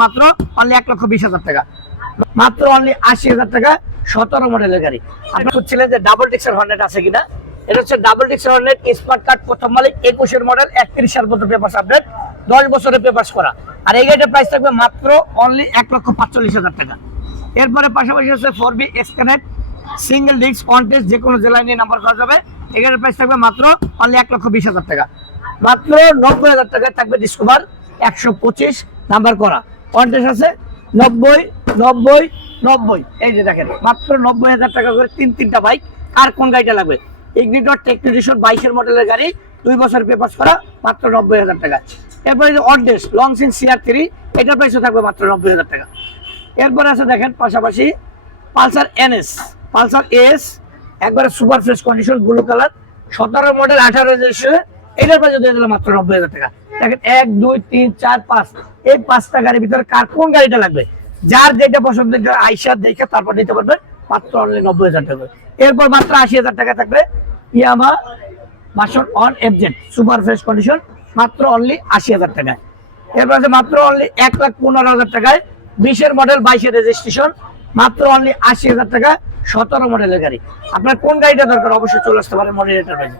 মাত্র অনলি 1,20,000 টাকা, মাত্র অনলি 80,000 টাকা 17 মডেলের গাড়ি। আপনি খুঁজছিলেন যে ডাবল ডিক্সের হর্নেট আছে কিনা, এটা হচ্ছে ডাবল ডিক্সের হর্নেট, স্মার্ট কার্ড, প্রথম মালিক, 21 মডেল, 31 সাল পর্যন্ত পেপারস আপডেট, 10 বছরের পেপারস করা। আর এই গাড়িটার প্রাইস থাকবে মাত্র অনলি 1,45,000 টাকা। এরপরে পাশাপাশি হচ্ছে 4B X Connect single disc contest, যে কোনো জেলায় নিয়ে নাম্বার করা যাবে। এই গাড়ির প্রাইস থাকবে মাত্র অনলি 1,20,000 টাকা। মাত্র 90,000 টাকায় থাকবে ডিসকভার 125 নাম্বার করা, কন্টেস্ট আছে 90, 90, 90। এই যে দেখেন মাত্র 90,000 টাকা করে তিনটা বাইক। আর কোন গাড়িটা লাগবে? ইগনিটর টেকনিশন 22 মডেলের গাড়ি, 2 বছর পেপারস করা, মাত্র 90,000 টাকা। এরপরে যে অনডেস লং সিন CR3, এটার প্রাইসও থাকবে মাত্র 90,000 টাকা। এরপরে আছে দেখেন পাশাপাশি পালসার NS, পালসার AS, একবারে super fresh condition, blue colour, 17 model, 18 registration. এটার প্রাইস দিয়ে দিলাম মাত্র 90,000 টাকা। দেখেন 1, 2, 3, 4, 5, এই 5টা গাড়ির ভিতরে কার কোন গাড়িটা লাগবে, যার যেটা পছন্দ আইসা দেখে তারপর নিতে পারবেন মাত্র অনলি 90,000 টাকা। এরপর মাত্র 80,000 টাকা থাকবে ইয়ামা version 1 FZ super fresh condition, মাত্র অনলি 80,000 টাকায়। এরপর আছে মাত্র অনলি 1,15,000 টাকায় 20 মডেল, 22 রেজিস্ট্রেশন, মাত্র অনলি 80,000 টাকা, 17 মডেলের গাড়ি। আপনার কোন গাড়িটা দরকার অবশ্যই চলে আসতে পারেন মডেলেটার প্রাইসে।